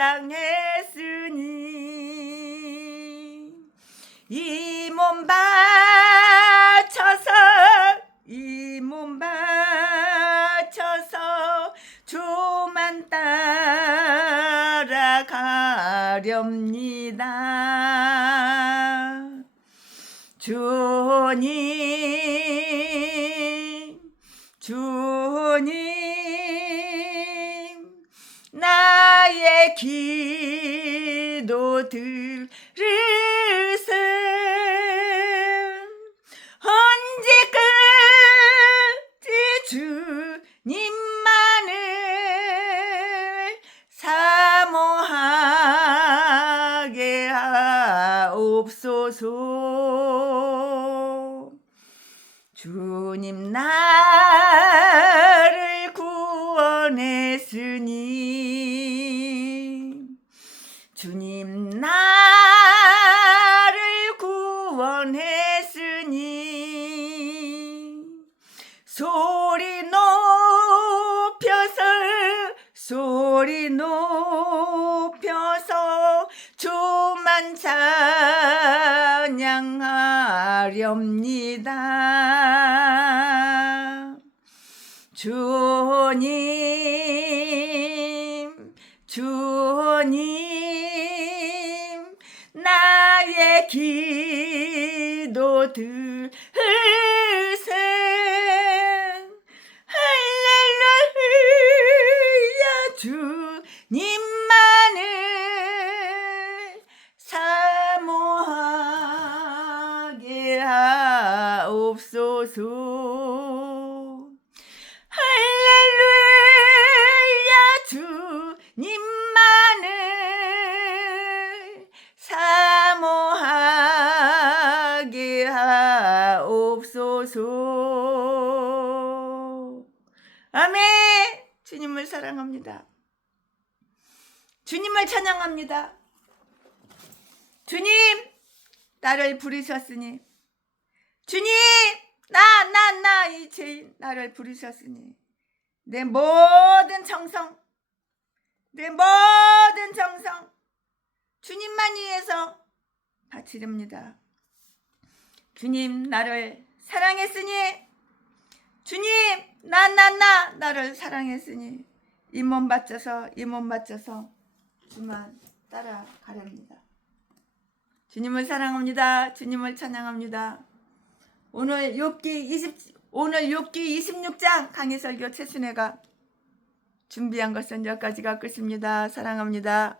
사랑했으니 이 몸 바쳐서 주만 따라가렵니다. 주님 나의 기도 들으세. 언제까지 주님만을 사모하게 하옵소서. 주님 나를 구원했으니 주님 나를 구원했으니 소리 높여서 주만 찬양하렵니다. 주님 나의 기도 들으세. 할렐루야. 주님만을 사모하게 하옵소서. 주님만을 사모하게 하옵소서. 아멘. 주님을 사랑합니다. 주님을 찬양합니다. 주님 나를 부르셨으니 주님 나 이 죄인 나를 부르셨으니 내 모든 정성 주님만 위해서 바치렵니다. 주님 나를 사랑했으니 주님 나를 사랑했으니 이 몸 바쳐서 주만 따라가렵니다. 주님을 사랑합니다. 주님을 찬양합니다. 오늘 욥기 26장 강해설교 최순애가 준비한 것은 여기까지가 끝입니다. 사랑합니다.